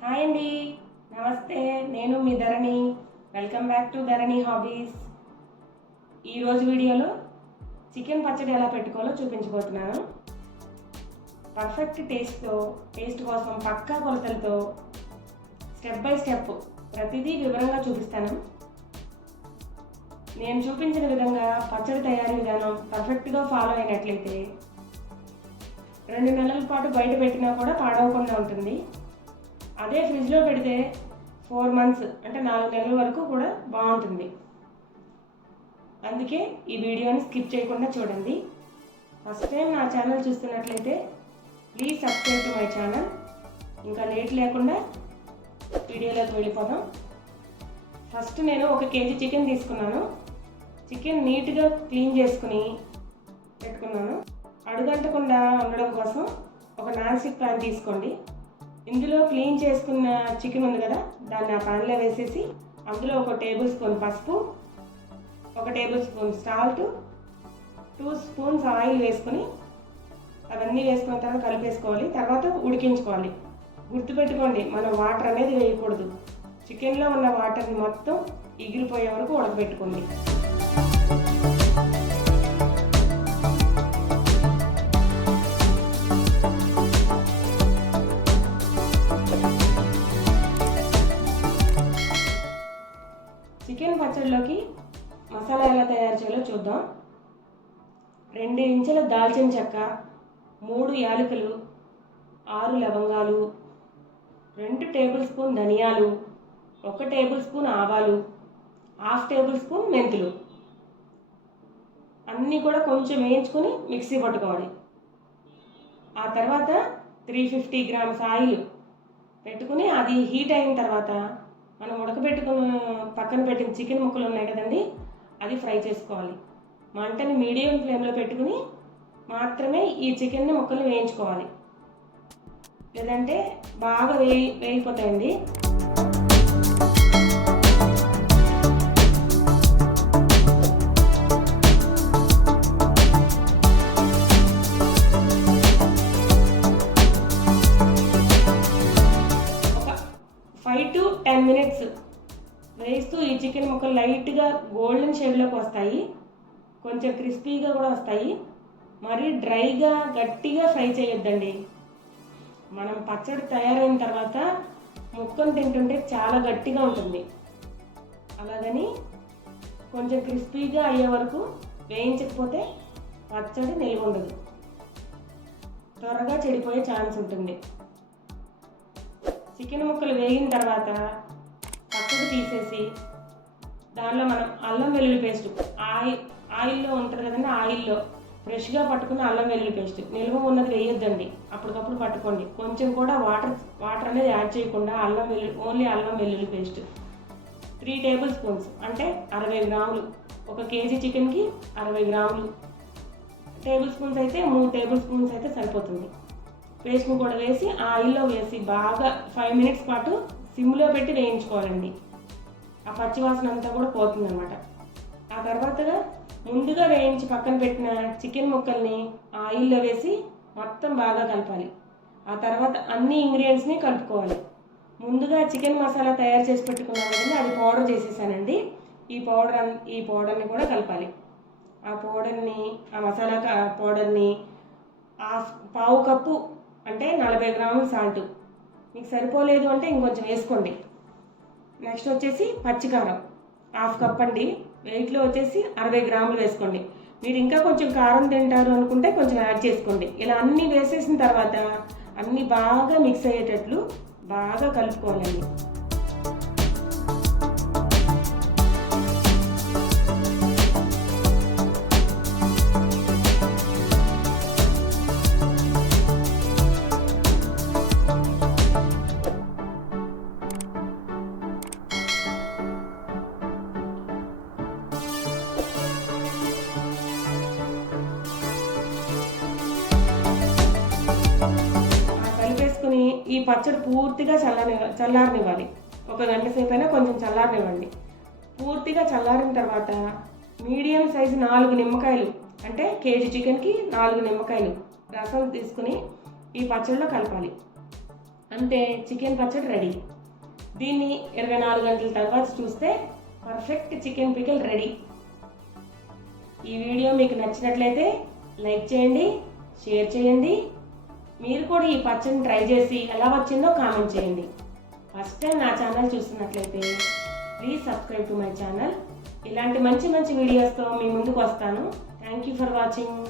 Hi అండి. నమస్తే నేను మీ Dharani. Welcome back to Dharani hobbies ఈరోజు వీడియోలో చికెన్ పచ్చడి ఎలా పెట్టుకోవాలో చూపించబోతున్నాను. పర్ఫెక్ట్ టేస్ట్తో టేస్ట్ కోసం పక్కా కొలతలతో స్టెప్ బై స్టెప్ ప్రతిదీ వివరంగా చూపిస్తాను. నేను చూపించిన విధంగా పచ్చడి తయారీ విధానం పర్ఫెక్ట్గా ఫాలో అయినట్లయితే రెండు నెలల పాటు బయట పెట్టినా కూడా పాడవకుండా ఉంటుంది. అదే ఫ్రిడ్జ్లో పెడితే ఫోర్ మంత్స్ అంటే నాలుగు నెలల వరకు కూడా బాగుంటుంది. అందుకే ఈ వీడియోని స్కిప్ చేయకుండా చూడండి. ఫస్ట్ టైం నా ఛానల్ చూస్తున్నట్లయితే please subscribe to my channel ఇంకా లేట్ లేకుండా వీడియోలోకి వెళ్ళిపోదాం. ఫస్ట్ నేను ఒక కేజీ చికెన్ తీసుకున్నాను. చికెన్ నీట్గా క్లీన్ చేసుకుని పెట్టుకున్నాను. అడుగంటకుండా ఉండడం కోసం ఒక నాన్ స్టిక్ ప్యాన్ తీసుకోండి. ఇందులో క్లీన్ చేసుకున్న చికెన్ ఉంది కదా దాన్ని ఆ పాన్లో వేసేసి అందులో ఒక టేబుల్ స్పూన్ పసుపు ఒక table spoon salt two spoons oil వేసుకొని అవన్నీ వేసుకున్న తర్వాత కలిపేసుకోవాలి. తర్వాత ఉడికించుకోవాలి. గుర్తుపెట్టుకోండి మనం వాటర్ అనేది వేయకూడదు. చికెన్లో ఉన్న వాటర్ని మొత్తం ఎగిరిపోయే వరకు ఉడకబెట్టుకోండి. చేయాలో చూద్దాం. రెండు ఇంచుల దాల్చిన చెక్క మూడు యాలకులు ఆరు లవంగాలు రెండు టేబుల్ స్పూన్ ధనియాలు ఒక టేబుల్ స్పూన్ ఆవాలు హాఫ్ టేబుల్ స్పూన్ మెంతులు. అన్నీ కూడా కొంచెం వేయించుకొని మిక్సీ పట్టుకోవాలి. ఆ తర్వాత త్రీ ఫిఫ్టీ గ్రామ్స్ ఆయిల్ పెట్టుకుని అది హీట్ అయిన తర్వాత మనం ఉడకబెట్టుకున్న పక్కన పెట్టిన చికెన్ ముక్కలు ఉన్నాయి కదండి అది ఫ్రై చేసుకోవాలి. మంటని మీడియం ఫ్లేమ్లో పెట్టుకుని మాత్రమే ఈ చికెన్ని ముక్కలు వేయించుకోవాలి. లేదంటే బాగా వేయి వేగిపోతాయండి ఫైవ్ టు టెన్ మినిట్స్ వేస్తూ ఈ చికెన్ ముక్కలు లైట్గా గోల్డెన్ షేడ్లోకి వస్తాయి. కొంచెం క్రిస్పీగా కూడా వస్తాయి. మరీ డ్రైగా గట్టిగా ఫ్రై చేయొద్దండి. మనం పచ్చడి తయారైన తర్వాత ముక్కను తింటుంటే చాలా గట్టిగా ఉంటుంది. అలాగని కొంచెం క్రిస్పీగా అయ్యే వరకు వేయించకపోతే పచ్చడి నిల్వ ఉండదు. త్వరగా చెడిపోయే ఛాన్స్ ఉంటుంది. చికెన్ ముక్కలు వేగిన తర్వాత పసుపు తీసేసి దానిలో మనం అల్లం వెల్లుల్లి పేస్ట్ ఆయిల్ ఆయిల్లో ఉంటుంది కదండి ఆయిల్లో ఫ్రెష్గా పట్టుకున్న అల్లం వెల్లుల్లి పేస్ట్. నిల్వ ఉన్నది వేయొద్దండి. అప్పటికప్పుడు పట్టుకోండి. కొంచెం కూడా వాటర్ వాటర్ అనేది యాడ్ చేయకుండా అల్లం వెల్లుల్లి ఓన్లీ అల్లం వెల్లుల్లి పేస్ట్. త్రీ టేబుల్ స్పూన్స్ అంటే అరవై గ్రాములు. ఒక కేజీ చికెన్కి అరవై గ్రాములు. టేబుల్ స్పూన్స్ అయితే మూడు టేబుల్ స్పూన్స్ అయితే సరిపోతుంది. పేస్ట్ని కూడా వేసి ఆయిల్లో వేసి బాగా ఫైవ్ మినిట్స్ పాటు సిమ్లో పెట్టి వేయించుకోవాలండి. ఆ పచ్చివాసన అంతా కూడా పోతుంది అనమాట ఆ తర్వాత ముందుగా వేయించి పక్కన పెట్టిన చికెన్ ముక్కల్ని ఆయిల్లో వేసి మొత్తం బాగా కలపాలి. ఆ తర్వాత అన్ని ఇంగ్రీడియంట్స్ని కలుపుకోవాలి. ముందుగా చికెన్ మసాలా తయారు చేసి పెట్టుకున్నాం కదండి అది పౌడర్ చేసేసానండి. ఈ పౌడర్ అన్- ఈ పౌడర్ని కూడా కలపాలి. ఆ పౌడర్ని ఆ మసాలా పౌడర్ని ఆ పావు కప్పు అంటే నలభై గ్రాముల సాల్ట్. మీకు సరిపోలేదు అంటే ఇంకొంచెం వేసుకోండి. నెక్స్ట్ వచ్చేసి పచ్చికారం. హాఫ్ కప్ అండి. వెయిట్లో వచ్చేసి అరవై గ్రాములు వేసుకోండి. మీరు ఇంకా కొంచెం కారం తింటారు అనుకుంటే కొంచెం యాడ్ చేసుకోండి. ఇలా అన్నీ వేసేసిన తర్వాత అన్నీ బాగా మిక్స్ అయ్యేటట్లు బాగా కలుపుకోవాలండి. పచ్చడి పూర్తిగా చల్లని చల్లారనివ్వాలి. ఒక గంట సేపు అయినా కొంచెం చల్లారనివ్వండి. పూర్తిగా చల్లారిన తర్వాత మీడియం సైజు నాలుగు నిమ్మకాయలు అంటే కేజీ చికెన్కి నాలుగు నిమ్మకాయలు రసం తీసుకుని ఈ పచ్చడిలో కలపాలి. అంతే చికెన్ పచ్చడి రెడీ. దీన్ని ఇరవై నాలుగు గంటల తర్వాత చూస్తే పర్ఫెక్ట్ చికెన్ పికిల్ రెడీ. ఈ వీడియో మీకు నచ్చినట్లయితే లైక్ చేయండి షేర్ చేయండి. మీరు కూడా ఈ పచ్చడిని ట్రై చేసి ఎలా వచ్చిందో కామెంట్ చేయండి. ఫస్ట్ టైం నా ఛానల్ చూస్తున్నట్లయితే please subscribe to my channel ఇలాంటి మంచి మంచి వీడియోస్తో మీ ముందుకు వస్తాను. Thank you for watching